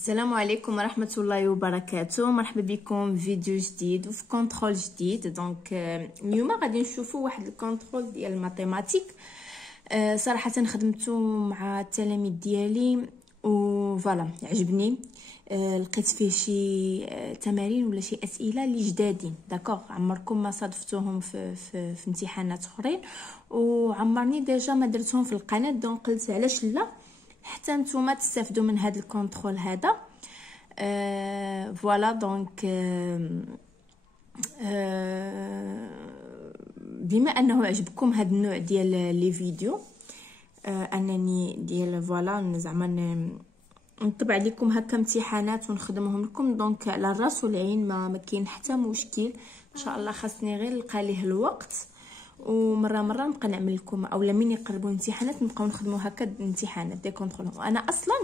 السلام عليكم ورحمة الله وبركاته. مرحبا بكم في فيديو جديد وفي كونترول جديد. دونك اليوم غادي نشوفوا واحد الكونترول ديال الماتيماتيك. صراحة خدمته مع التلاميذ ديالي وفوالا عجبني. لقيت فيه شي تمارين ولا شي اسئله اللي جدادين. داكوغ، عمركم ما صادفتوهم في امتحانات اخرين، وعمرني ديجا ما درتهم في القناه. دونك قلت علاش لا حتى نتوما تستافدوا من هذا الكونترول هذا. فوالا دونك بما انه عجبكم هذا النوع ديال لي فيديو، انني ديال فوالا زعما نطبع لكم هكا امتحانات ونخدمهم لكم. دونك على الراس والعين ما كاين حتى مشكل. ان شاء الله خاصني غير نلقى ليه الوقت، ومره نبقى نعمل لكم، اولا من يقربوا الامتحانات نبقاو نخدموا هكا الامتحانات دي كونترول. وانا اصلا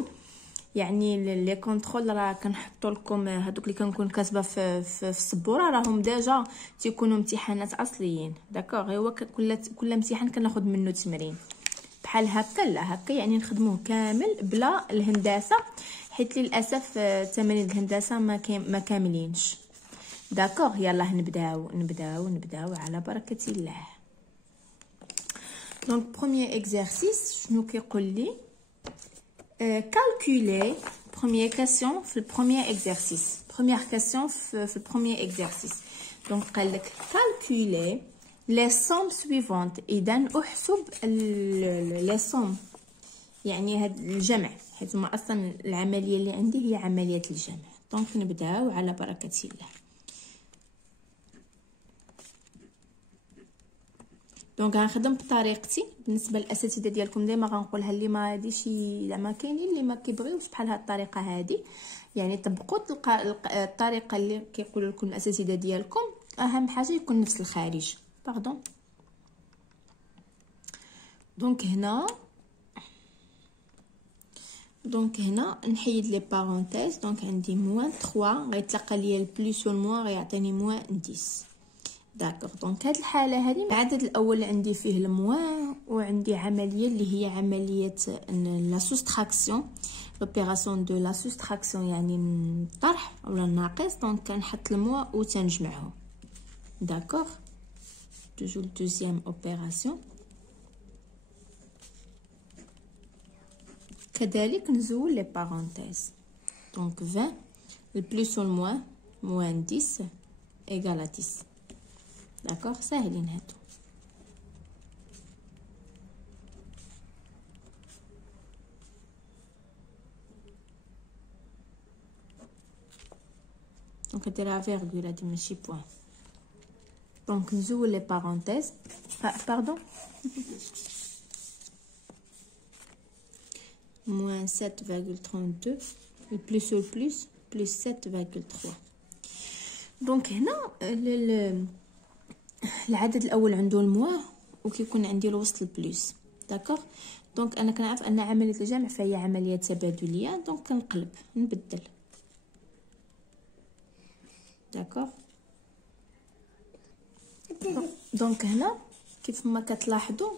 يعني لي كونترول راه كنحطوا لكم هذوك اللي كنكون كاتبه في السبوره، راهم ديجا تيكونوا امتحانات اصليين. داكوغ، هو كل امتحان كناخذ منه تمرين بحال هكا. لا هكا يعني نخدموه كامل بلا الهندسه، حيت للاسف تمارين الهندسه ما كاملينش. داكوغ، يلا نبداو على بركه الله. دونك بروميير اكزرسيس شنو كيقول لي؟ calculer première question في البروميير اكزرسيس. بروميير كاسيون في البروميير اكزرسيس. دونك قال لك calculer les sommes suivantes. اذا احسب les sommes، يعني هاد الجمع، حيت هما اصلا العمليه اللي عندي هي عمليه الجمع. دونك نبداو على بركه الله. دونك غنخدم بطريقتي. بالنسبه للاساتذه ديالكم ديما غنقولها اللي ما غاديش زعما كاينين اللي ما كيبغيوش بحال هاد الطريقه هادي، يعني طبقوا الطريقه اللي كيقولوا لكم الاساتذه ديالكم. اهم حاجه يكون نفس الخارج. باردون. دونك هنا نحيد لي بارونتيز. دونك عندي موان 3 غيتلقى ليا البلس والموان غيعطيني موان 10. داكوغ، دونك هاد الحاله هذه العدد الاول عندي فيه الموان، وعندي عمليه اللي هي عمليه لا سوستراكسيون، لوبيراسيون دو لا سوستراكسيون، يعني الطرح ولا الناقص. دونك كنحط الموان وتنجمعهم. داكوغ، توجور دوزيام اوبيراسيون. كذلك نزول لي بارونتيز. دونك 20 البلس والموان موان 10 ايغال 10. داكوغ، ساهلين هادو. دونك نديرها فيرغول، هادي ماشي بوان. دونك نزول لي بارونتيز. باردون. moins 7,32 البلس والبلس بلس 7,3. دونك هنا العدد الاول عنده الموان وكيكون عندي الوسط البلس. داكوغ، دونك انا كنعرف ان عمليه الجمع فهي عمليه تبادليه. دونك كنقلب نبدل. داكوغ، دونك هنا كيف ما كتلاحظوا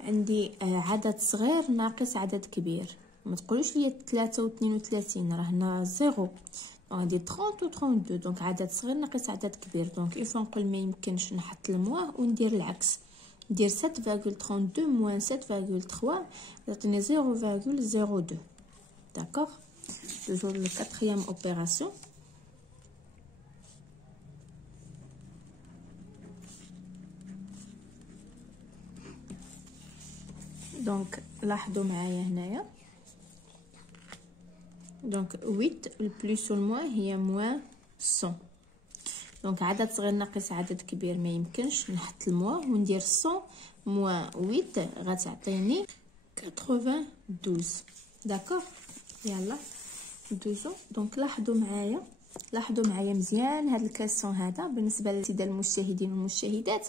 عندي عدد صغير ناقص عدد كبير. ما تقولوش لي 3 و 32، راه هنا 0. عندي 30 و 32. دونك عدد صغير ناقص عدد كبير. دونك يفوا نقول ما يمكنش نحط الموان وندير العكس، ندير 7,32 موان 7,3 يعطيني 0,02. داكوغ، توجور لو كاتريام اوبيراسيون. دونك لاحظوا معايا هنايا. دونك 8 البلس والموان هي موان 100. دونك عدد صغير ناقص عدد كبير ما يمكنش نحط الموان وندير 100 موان 8 غتعطيني 92. داكوغ، يلا ندوزو. دونك لاحظوا معايا مزيان هاد الكاسيون هذا. بالنسبه للساده المجتهدين والمجتهدات،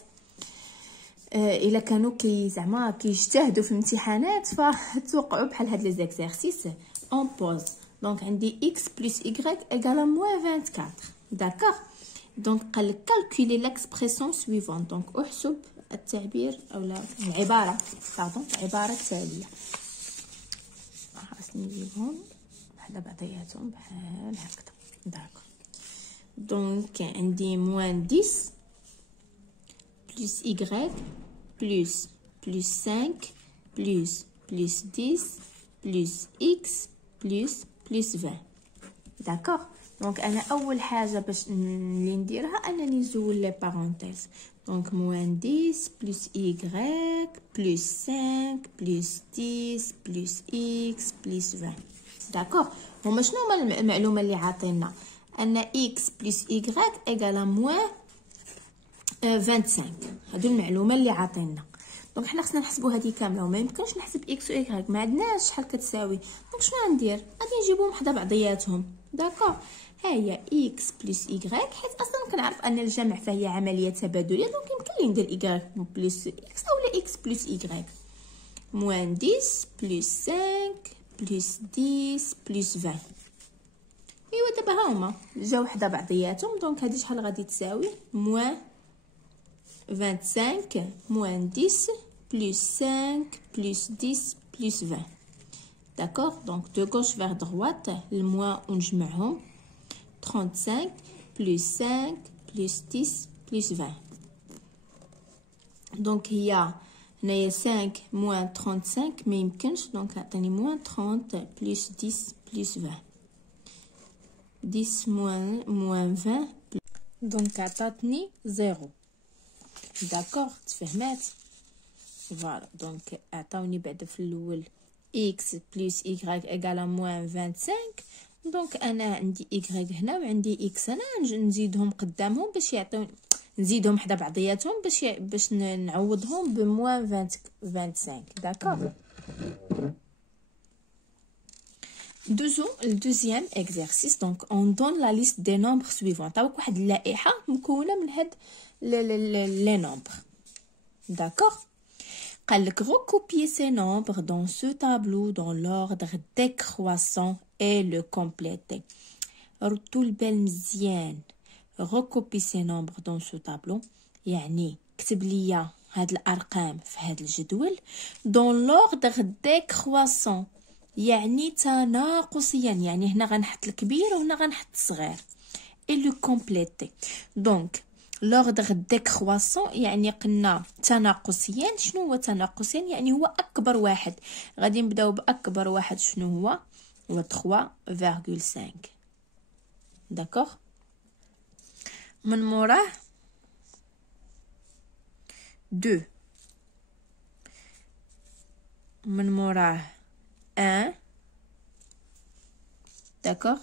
الا كانوا زعما كيجتهدوا في الامتحانات فتوقعوا بحال هاد لي زيكزارسيس اون بوز. دونك عندي x plus y égale moins 24. داكوغ، دونك قال لك calculer l'expression suivante. دونك احسب التعبير اولا العباره التاليه. خاصني نجيبهم وحده بعضياتهم بحال هكذا. داكور. دونك عندي موان 10 بلس y بلس 5 بلس 10 بلس x بلس 20. داكوغ. دونك انا اول حاجه باش اللي نديرها انني نزول لي بارونتيز. دونك موان 10 بلس y بلس 5 بلس 10 بلس x بلس 20. داكوغ. هما شنو هما المعلومه اللي عاطينا؟ ان x بلس y ايغال موان 25. هادو المعلومه اللي عاطينا. دونك حنا خصنا نحسبوا هذه كامله وما يمكنش نحسب x و y، ما عندناش شحال كتساوي. دونك شنو غندير؟ غادي نجيبهم حدا بعضياتهم. داكوغ. ها هي x بلس y حيت اصلا كنعرف ان الجمع فهي عمليه تبادليه، دونك يمكن لي ندير y بلس x اولا x بلس y. موان 10 بلس 5 بلس 10 بلس 20. ايوا دابا ها هما جاو حدا بعضياتهم. دونك هذه شحال غادي تساوي؟ موان 25 moins 10 plus 5 plus 10 plus 20. D'accord? Donc de gauche vers droite, le moins on جمعهم 35 plus 5 plus 10 plus 20. Donc il y a 5 moins 35 ما يمكنش. دونك عطيني moins 30 plus 10 plus 20. 10 moins 20. دونك عطاتني 0. داكوغ. تفهمات؟ فوالا. دونك عطاوني بعدا في الاول x بلس y ايغال موان 25. دونك انا عندي y هنا وعندي x هنا، نزيدهم قدامهم باش يعطيوني، نزيدهم حدا بعضياتهم باش نعوضهم بموان 25. داكوغ. Le deuxième exercice, donc on donne la liste des nombres suivants. تعاوك واحد اللائحة مكونة من هاد les nombres. D'accord? قال لك recopier ces nombres dans ce tableau dans l'ordre décroissant et le compléter. ردوا البال مزيان. recopier ces nombres dans ce tableau يعني كتب ليا هاد الأرقام في هاد الجدول dans l'ordre décroissant يعني تناقصيا، يعني هنا غنحط الكبير وهنا غنحط الصغير. et le compléter. donc l'ordre décroissant يعني قلنا تناقصيا. شنو هو تناقصيا؟ يعني هو اكبر واحد. غادي نبداو باكبر واحد. شنو هو 3.5. داكوغ. من موراه 2، من موراه 1. داكوغ.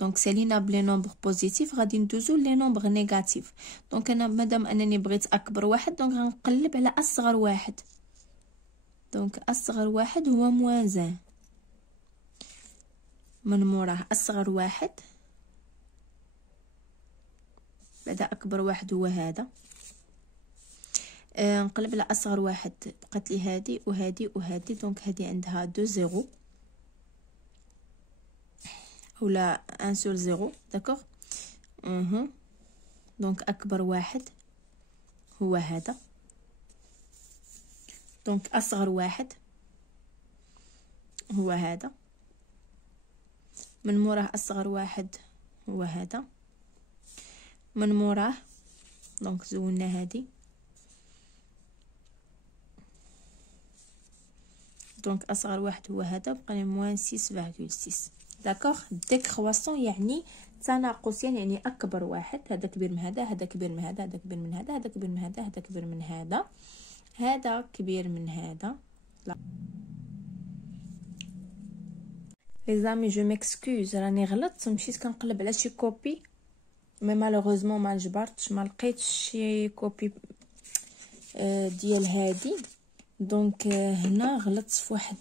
دونك سالينا بلي نومبر بوزيتيف غادي ندوزو لي نومبر نيجاتيف. دونك انا مادام انني بغيت اكبر واحد دونك غنقلب على اصغر واحد. دونك اصغر واحد هو موان 1. من موراه اصغر واحد بعدا اكبر واحد هو هذا. نقلب على اصغر واحد بقات لي هذه وهذه وهذه. دونك هذه عندها 2 0 ولا 1 sur 0. داكوغ. دونك اكبر واحد هو هذا. دونك اصغر واحد هو هذا. من موراه اصغر واحد هو هذا. من موراه دونك زولنا هذه. دونك اصغر واحد هو هذا بقى لي موان 6.6. داكوغ. ديكرواسون يعني تناقصيا، يعني اكبر واحد. هذا كبير من هذا، هذا كبير من هذا، هذا كبير من هذا، هذا كبير من هذا، هذا كبير من هذا، هذا كبير من هذا. لا لي زامي جو ميكسكوز راني غلطت، مشيت كنقلب على شي كوبي مي مالوغوزمون ما جبرتش، ما لقيتش شي كوبي ديال هادي. دونك هنا غلطت في واحد،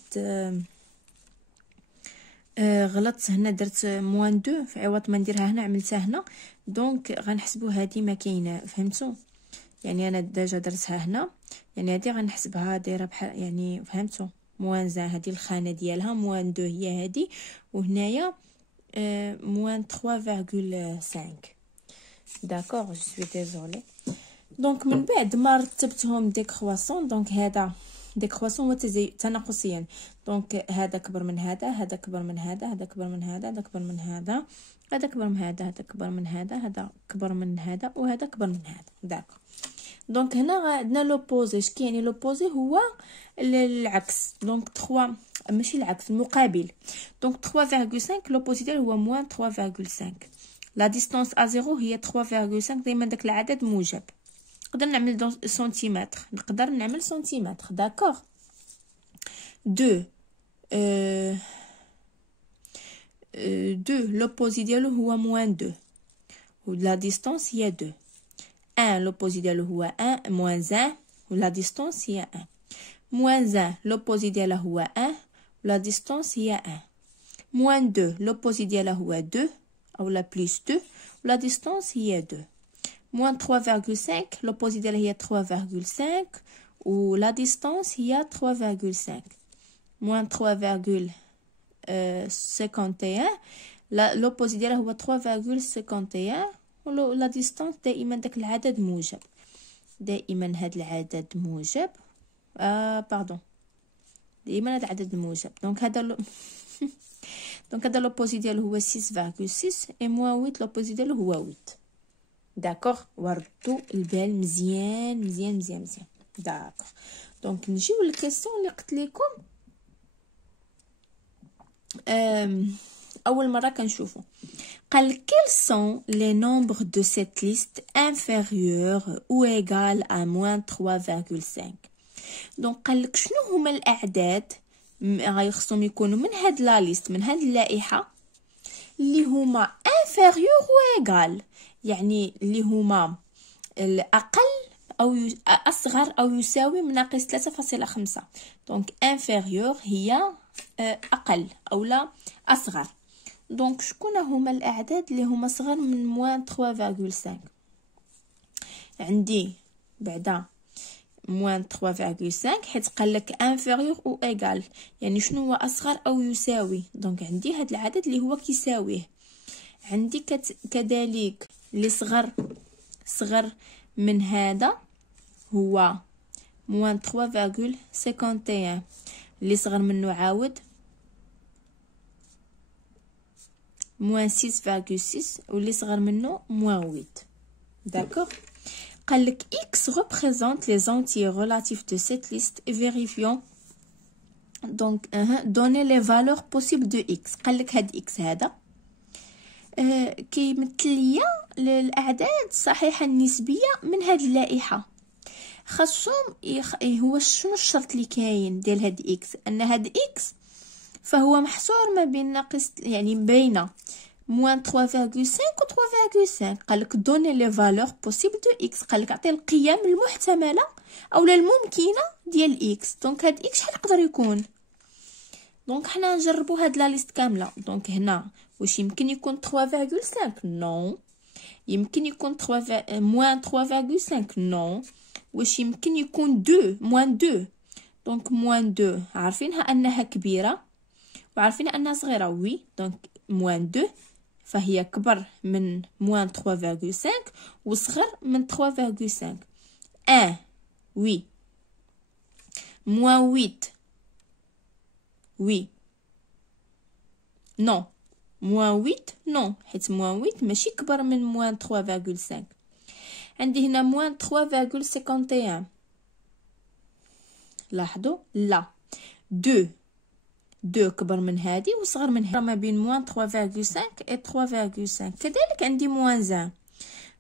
غلطت هنا درت موان 2 في عوض ما نديرها هنا عملتها هنا. دونك غنحسبوا هذه ما كاينه. فهمتوا؟ يعني انا ديجا درتها هنا، يعني هذه غنحسبها دايره بحال، يعني فهمتوا؟ موان 1 هذه الخانه ديالها، موان 2 هي هذه، وهنايا موان 3.5. داكوغ. جو سوي ديزولي. دونك من بعد ما رتبتهم ديكرواسون، دونك هذا ديكرواسون هو تناقصيا. دونك هذا كبر من هذا، هذا كبر من هذا، هذا كبر من هذا، هذا كبر من هذا، هذا كبر من هذا، هذا كبر من هذا، هذا كبر من هذا، وهذا كبر من هذا. داكوغ. دونك هنا عندنا لوبوزي. اش كيعني لوبوزي؟ هو العكس. دونك 3 ماشي العكس، المقابل. دونك 3.5 لوبوزي ديالو هو موان 3.5. لا ديستانس ا 0 هي 3.5. دائما داك العدد موجب. نقدر نعمل سنتيمتر، نقدر نعمل سنتيمتر. داكوغ. 2 لوبوزي ديالو هو موان 2 و لا ديستانس هي 2. 1 لوبوزي ديالو هو 1 موان 1 و لا ديستانس هي 1. موان 1 لوبوزي ديالها هو 1 و لا ديستانس هي 1. موان 2 لوبوزي ديالها هو 2 او لا بلس 2 و لا ديستانس هي 2. موان 3.5 لوبوزي ديالها هي 3.5 و لا ديستانس هي 3.5. موان 3.51 لوبوزي ديالها هو 3.51 و لا ديستانس دائما داك العدد موجب. دائما هاد العدد موجب. باردون، دائما هاد العدد موجب. دونك هذا دونك هذا لوبوزي ديالو هو 6.6 اي موان 8 لوبوزي ديالو هو 8. داكوغ. وردوا البال مزيان مزيان مزيان مزيان. داكوغ. دونك نجيو للكيسيون اللي قلت لكم اول مره كنشوفو. قال quels sont les nombres de cette liste inférieurs ou égales à moins 3.5. دونك قال لك شنو هما الاعداد غيخصهم يكونوا من هاد لا ليست، من هاد اللائحه، اللي هما inférieur و égal، يعني اللي هما الاقل او اصغر او يساوي من ناقص 3.5. دونك inférieur هي اقل او لا اصغر. دونك شكون هما الاعداد اللي هما صغر من موان 3.5؟ عندي بعدا موان 3.5 حيت قال لك انفيريور او ايغال، يعني شنو هو اصغر او يساوي. دونك عندي هاد العدد اللي هو كيساويه. عندي كذلك اللي صغر من هذا هو موان 3.51. اللي صغر منه عاود موان 6.6 واللي صغر منه موان 8. داكوغ. قال لك x représente les entiers relatifs de cette liste et vérifions donc donner les valeurs possibles de x. قال لك هاد x هذا كيمثل ليا الاعداد الصحيحه النسبيه من هاد اللائحه. خاصهم هو شنو الشرط اللي كاين ديال هاد x؟ ان هاد x فهو محصور ما بين ناقص، يعني بين موان 3.5 و 3.5. قال لك دوني لي فالور بوسيبل دو اكس. قال لك عطي القيم المحتمله او الممكنه ديال اكس. دونك هاد اكس شحال يقدر يكون؟ دونك حنا نجربوا هاد لا ليست كامله. دونك هنا واش يمكن يكون 3.5؟ نو. يمكن يكون موان 3.5؟ نو. واش يمكن يكون 2 موان 2؟ دونك موان 2 عارفينها انها كبيره وعارفين انها صغيره. وي. دونك موان 2 فهي كبر من موان 3.5 وصغر من 3.5. 1 وي. موان 8 وي. نو. موان 8 نو، حيت موان 8 ماشي كبر من موان 3.5. عندي هنا موان 3.51. لاحظوا لا 2 كبر من هذه وصغر من هذه، ما بين موان 3.5 و 3.5. كذلك عندي موان 1.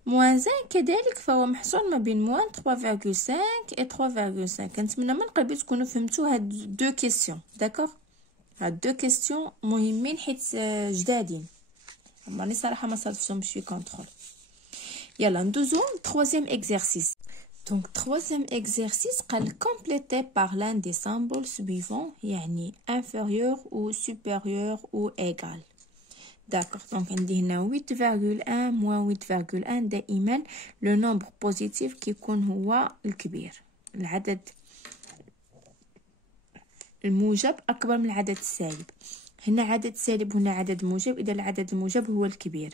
موان 1 كذلك فهو محصور ما بين موان 3.5 و 3.5. كنتمنى من قبل تكونوا فهمتوا هاد دو كيسيون. داكوغ. هاد دو كيسيون مهمين حيت جدادين، راني صراحه ما صادفتهمش في كونترول. يلا ندوزو troisième exercice. Donc troisième exercice قال complété par l'un des symboles suivants، يعني inférieur ou supérieur ou égal. d'accord. donc عندي هنا 8.1 moins 8.1. دائما لو نومبر بوزيتيف كيكون هو الكبير، العدد الموجب اكبر من العدد السالب. هنا عدد سالب هنا عدد موجب، اذا العدد الموجب هو الكبير.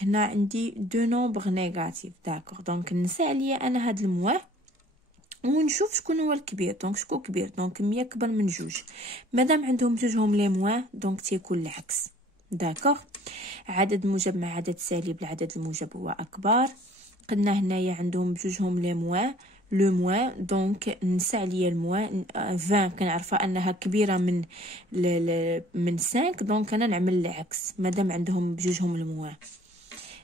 هنا عندي دو نومبر نيجاتيف. داكوغ. دونك نسى عليا انا هاد المواه ونشوف شكون هو الكبير. دونك شكون كبير؟ دونك 100 كبر من جوج. مادام عندهم جوجهم لي موان دونك تيكون العكس. داكوغ. عدد موجب مع عدد سالب، العدد الموجب هو اكبر. قلنا هنايا عندهم بجوجهم لي موان لو موان، دونك نسى عليا الموان 20 كنعرفها انها كبيره من 5، دونك انا نعمل العكس مادام عندهم بجوجهم الموان.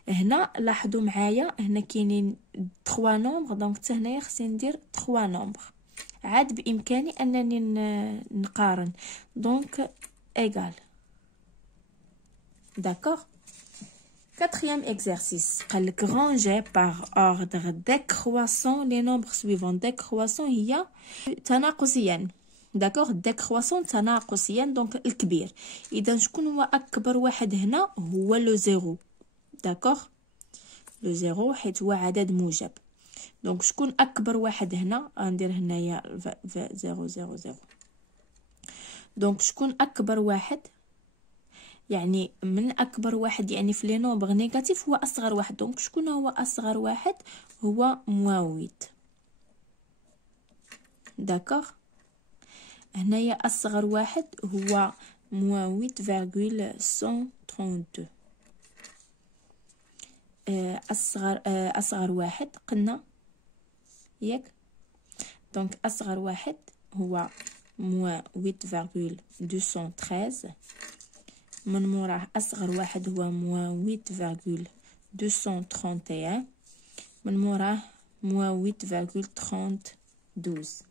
هنا لاحظوا معايا هنا كاينين 3 نومبر، دونك حتى هنايا خصني ندير 3 نومبر. عاد بامكاني انني نقارن، دونك ايغال. داكوغ. Quatrième exercice. قالك ranger par ordre décroissant les nombres suivants. décroissant هي تناقصيا. داكوغ. décroissant تناقصيا، دونك الكبير. اذا شكون هو اكبر واحد هنا؟ هو لو زيرو. داكوغ. لو زيرو حيت هو عدد موجب. دونك شكون اكبر واحد هنا؟ غندير هنايا 000. دونك شكون اكبر واحد؟ يعني من اكبر واحد يعني في لي نومبر نيجاتيف هو اصغر واحد. دونك شكون هو اصغر واحد؟ هو -8. داكوغ. هنايا اصغر واحد هو -8,132. اصغر واحد قلنا ياك. دونك اصغر واحد هو -8,213. من موراه اصغر واحد هو -8,231. من موراه -8,32.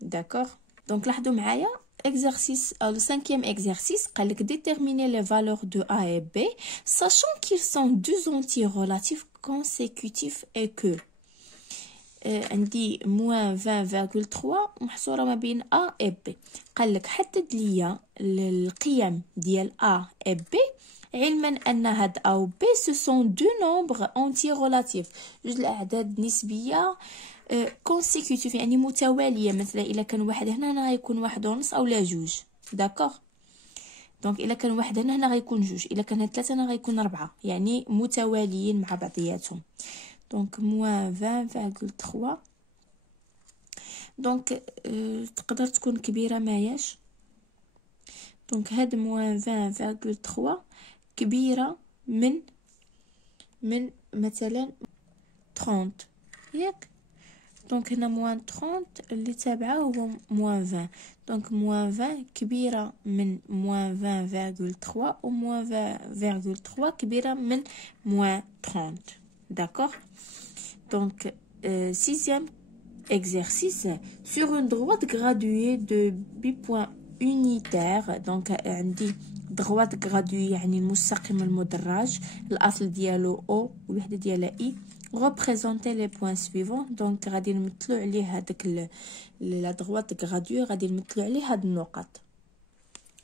داكوغ. دونك لاحظوا معايا exercice le 5e exercice قالك déterminer les valeurs de A et B sachant qu'ils sont deux entiers relatifs consécutifs et que عندي -20,3 محصوره ما بين A et B. قالك حدد ليا القيم ديال A et B علما ان هاد A و B ce sont deux nombres entiers relatifs، جوج الاعداد نسبيه consécutif يعني متواليه. مثلا الا كان واحد هنا غيكون 1.5 او لا 2. داكوغ. دونك الا كان واحد هنا غيكون 2، الا كان 3 هنا غيكون 4، يعني متواليين مع بعضياتهم. دونك -20,3. دونك تقدر تكون كبيره ماياش. دونك هاد -20,3 كبيره من مثلا 30 ياك. دونك هنا -30 اللي تابعه هو -20. دونك -20 كبيره من -20,3 و -20,3 كبيره من -30. داكوغ. دونك sixième exercice sur une droite graduée de bipoint unitaire. دونك عندي droite graduée يعني المستقيم المدرج، الاصل ديالو او والوحده ديالها اي. représenter les points suivants. دونك غادي نمثلوا عليه هذاك لا droite graduée، غادي نمثلوا عليه هاد النقط.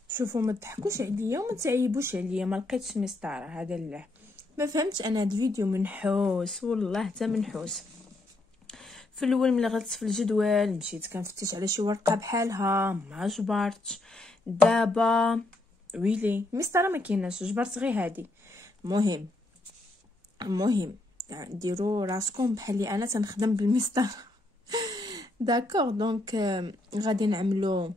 شوفوا ما تضحكوش عليا وما تعيبوش عليا، ما لقيتش مسطره هذا لا ما فهمتش انا. هاد الفيديو منحوس والله حتى منحوس. في الاول ملي غلطت في الجدول مشيت كنفتش على شي ورقه بحالها ما جبرتش. دابا ويلي مسطره ما كايناش، جبرت غير هادي. المهم يعني ديروا راسكم بحالي انا تنخدم بالمسطره. داكوغ. دونك غادي نعملو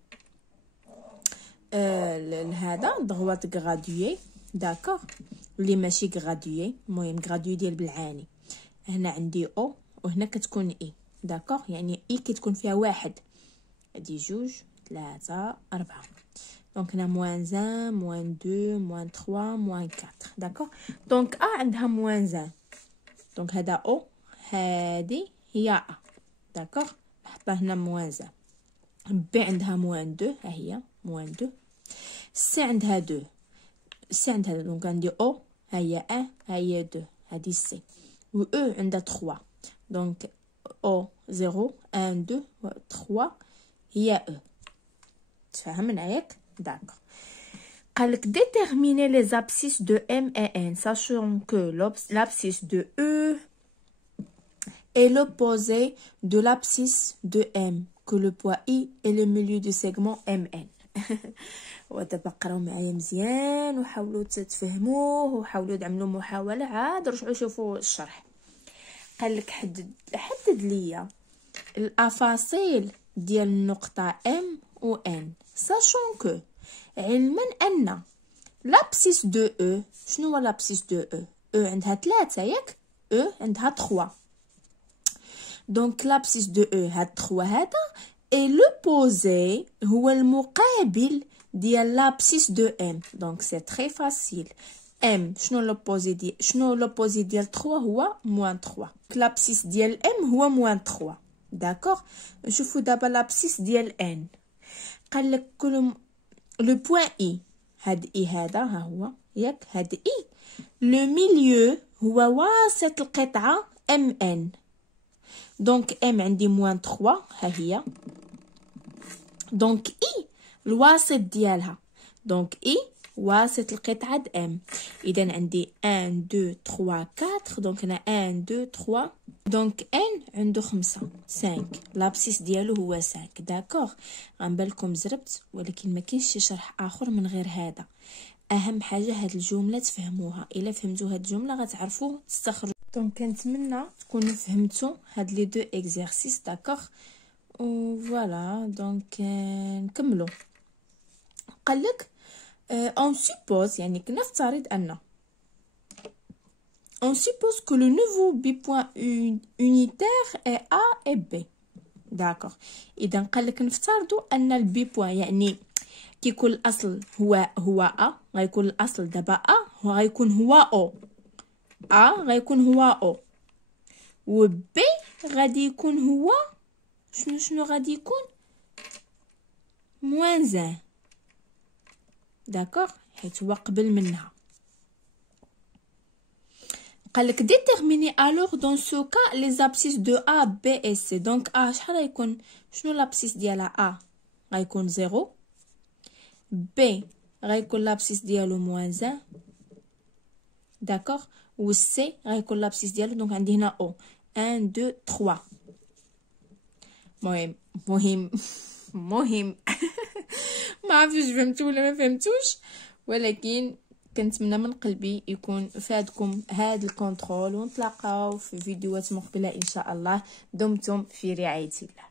هذا droite graduée. داكوغ. اللي ماشي graduée، المهم graduée ديال بالعاني. هنا عندي او وهنا كتكون اي. داكوغ. يعني اي كتكون فيها واحد، هادي 2 3 4. دونك هنا -1 -2 -3 -4. داكوغ. دونك ا عندها -1. دونك هذا او، هذه هي ا. داكوغ. نحطها هنا -1. بي عندها -2، ها هي -2. سي عندها 2، سي عندها دونك عندي او، ها هي ا، ها هي 2، هذه سي. و او عندها 3، دونك او 0 1 2 3 هي او. تفهمنا ياك؟ داكوغ. قالك déterminer les abscisses de M et N sachant que l'abscisse de E est l'opposé de l'abscisse de M, que le poids I est le milieu du segment MN. ودابا قراو معايا مزيان وحاولوا تفهموه وحاولوا تعملوا محاوله، عاد رجعوا شوفوا الشرح. قالك حدد ليا الافاصيل ديال النقطه ام و ان، ساشون كو علما ان لابسيس دو او، شنو هو لابسيس دو او؟ او عندها 3 ياك، او عندها 3، دونك لابسيس دو او هاد 3 هذا اي لوبوزي هو المقابل ديال لابسيس دو ام. دونك سي تري فاسيل. ام شنو لوبوزي ديال 3 هو موان 3، لابسيس ديال ام هو موان 3. داكوغ. نشوفو دابا لابسيس ديال ان. قالك لو بوين اي، هاد اي هذا ها هو ياك، هاد اي لو ميليو هو واسط القطعه ام ان. دونك ام عندي موان 3 ها هي، دونك اي الواسط ديالها، دونك اي واسط القطعه د ام. اذا عندي 1 2 3 4، دونك هنا 1 2 3، دونك ان عنده 5 لابسيس ديالو هو 5. داكوغ. غنبالكم زربت، ولكن ما كاينش شي شرح اخر من غير هذا. اهم حاجه هاد الجمله تفهموها، الا فهمتوا هاد الجمله غتعرفوا تستخرجوا. دونك كنتمنى تكونوا فهمتوا هاد لي دو اكزرسيس. داكوغ. و فوالا دونك نكملوا. قالك on suppose، يعني كنفترض ان on suppose que le nouveau bipoint unitaire est A et B. d'accord. اذا قالك نفترضوا ان البي بوين، يعني كيكون الاصل هو A، غيكون الاصل دابا A وغيكون هو او، A غيكون هو او، و B غادي يكون هو شنو غادي يكون موان زان. داكوغ، حيت هو قبل منها. قالك ديتيرميني الوغ دون سو كا لي زابسيس دو ا بي اي سي. دونك ا شحال غيكون، شنو لابسيس ديالها؟ ا غيكون 0، بي غيكون لابسيس ديالو موان زان. داكوغ. و سي غيكون لابسيس ديالو، دونك عندي هنا او 1 2 3. مهم ما عرفتش فهمتوا ولا ما فهمتوش، ولكن كنتمنى من قلبي يكون فادكم هاد الكونترول، ونتلاقاو في فيديوهات مقبله ان شاء الله. دمتم في رعايه الله.